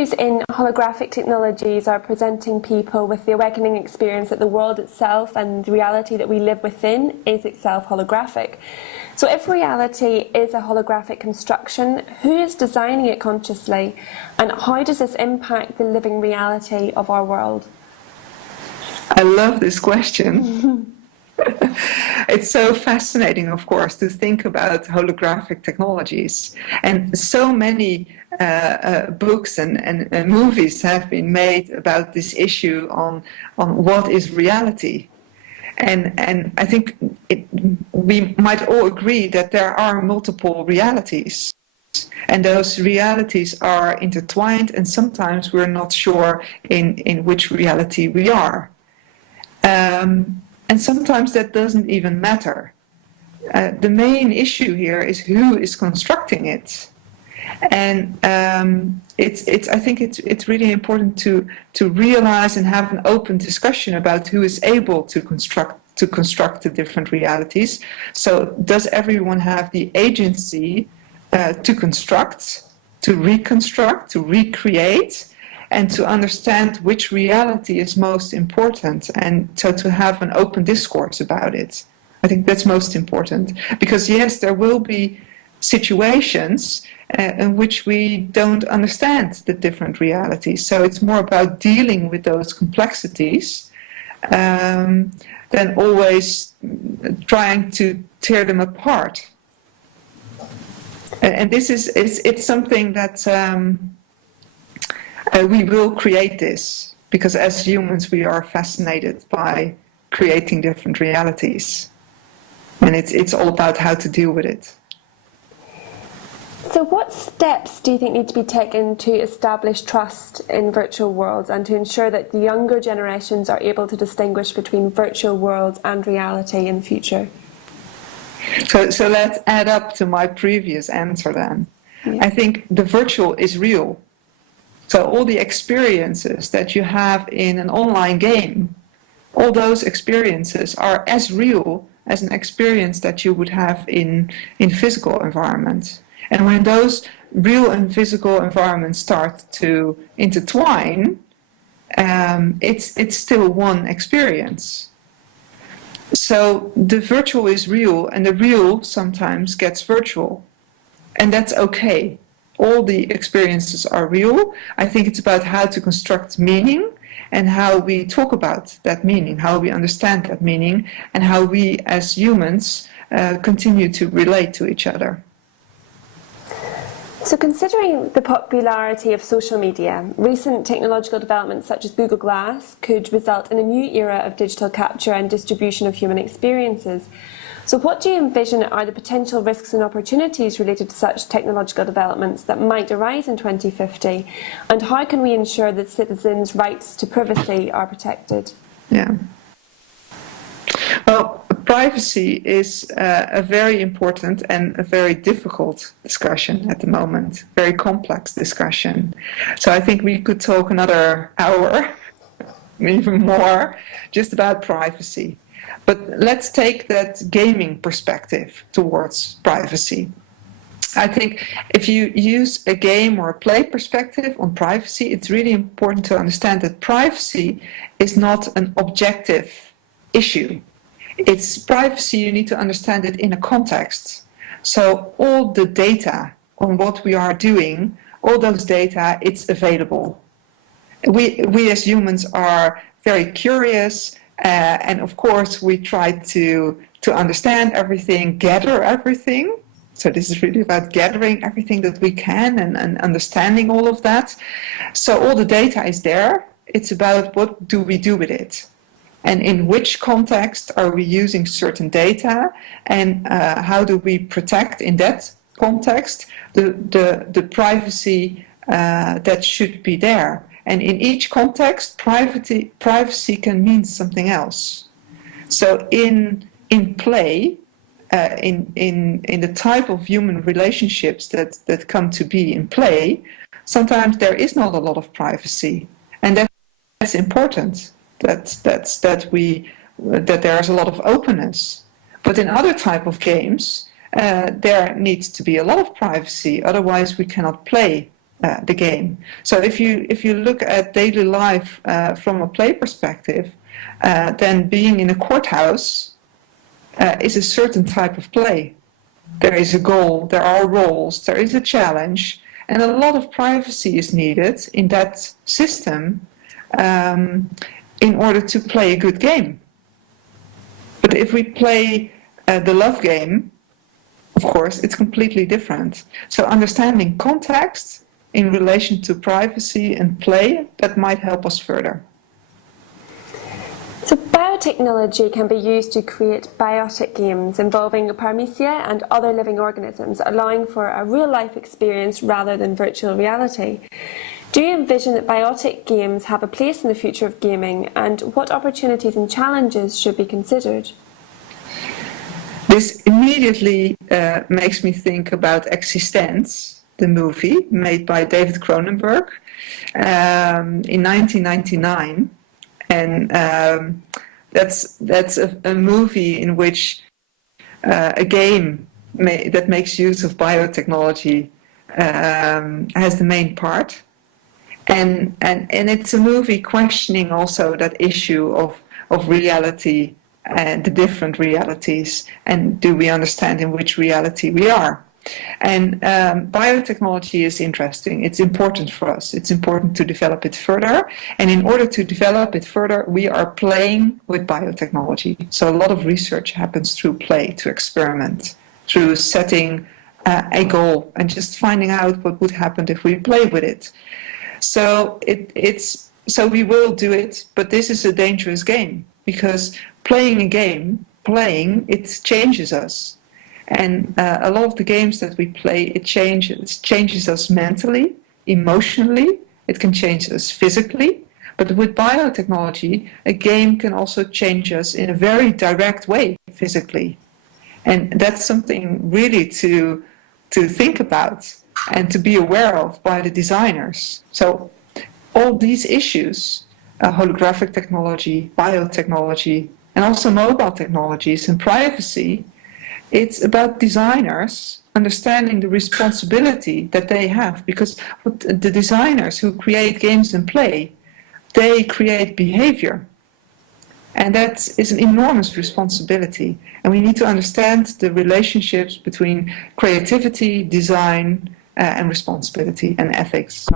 breakthroughs in holographic technologies are presenting people with the awakening experience that the world itself and the reality that we live within is itself holographic. So if reality is a holographic construction, who is designing it consciously, and how does this impact the living reality of our world? I love this question. It's so fascinating, of course, to think about holographic technologies. And so many books and movies have been made about this issue on what is reality. And I think we might all agree that there are multiple realities. And those realities are intertwined, and sometimes we're not sure in which reality we are. And sometimes that doesn't even matter. The main issue here is who is constructing it. And I think it's really important to realize and have an open discussion about who is able to construct the different realities. So does everyone have the agency to construct, to reconstruct, to recreate, and to understand which reality is most important, and so to have an open discourse about it. I think that's most important. Because yes, there will be situations in which we don't understand the different realities. So it's more about dealing with those complexities than always trying to tear them apart. And this is it's something that we will create this, because as humans we are fascinated by creating different realities, and it's all about how to deal with it. So what steps do you think need to be taken to establish trust in virtual worlds and to ensure that the younger generations are able to distinguish between virtual worlds and reality in the future? So let's add up to my previous answer then. Yeah. I think the virtual is real. So all the experiences that you have in an online game, all those experiences are as real as an experience that you would have in physical environments. And when those real and physical environments start to intertwine, it's still one experience. So the virtual is real, and the real sometimes gets virtual. And that's okay. All the experiences are real. I think it's about how to construct meaning and how we talk about that meaning, how we understand that meaning, and how we as humans continue to relate to each other. So considering the popularity of social media, recent technological developments such as Google Glass could result in a new era of digital capture and distribution of human experiences. So what do you envision are the potential risks and opportunities related to such technological developments that might arise in 2050? And how can we ensure that citizens' rights to privacy are protected? Yeah. Well, privacy is a very important and a very difficult discussion at the moment, very complex discussion. So I think we could talk another hour, even more, just about privacy. But let's take that gaming perspective towards privacy. I think if you use a game or a play perspective on privacy, it's really important to understand that privacy is not an objective issue. It's privacy, you need to understand it in a context. So all the data on what we are doing, all those data, it's available. We as humans are very curious, and of course we try to understand everything, gather everything. So this is really about gathering everything that we can and understanding all of that. So all the data is there. It's about what do we do with it, and in which context are we using certain data, and how do we protect in that context the privacy that should be there. And in each context, privacy can mean something else. So in play, in the type of human relationships that come to be in play, sometimes there is not a lot of privacy, and that's important. That there's a lot of openness. But in other type of games, there needs to be a lot of privacy. Otherwise, we cannot play the game. So if you look at daily life from a play perspective, then being in a courthouse is a certain type of play. There is a goal, there are roles, there is a challenge, and a lot of privacy is needed in that system in order to play a good game. But if we play the love game, of course, it's completely different. So understanding context in relation to privacy and play, that might help us further. So biotechnology can be used to create biotic games involving paramecia and other living organisms, allowing for a real-life experience rather than virtual reality. Do you envision that biotic games have a place in the future of gaming, and what opportunities and challenges should be considered? This immediately makes me think about Existence, the movie made by David Cronenberg in 1999. And that's a movie in which a game that makes use of biotechnology has the main part. And it's a movie questioning also that issue of reality and the different realities, and do we understand in which reality we are. And biotechnology is interesting. It's important for us. It's important to develop it further. And in order to develop it further, we are playing with biotechnology. So a lot of research happens through play, to experiment, through setting a goal and just finding out what would happen if we play with it. So so we will do it, but this is a dangerous game, because playing a game, it changes us. And a lot of the games that we play, it changes us mentally, emotionally, it can change us physically. But with biotechnology, a game can also change us in a very direct way, physically. And that's something really to think about and to be aware of by the designers. So all these issues, holographic technology, biotechnology, and also mobile technologies and privacy, it's about designers understanding the responsibility that they have, because the designers who create games and play, they create behavior. And that is an enormous responsibility. And we need to understand the relationships between creativity, design, and responsibility and ethics.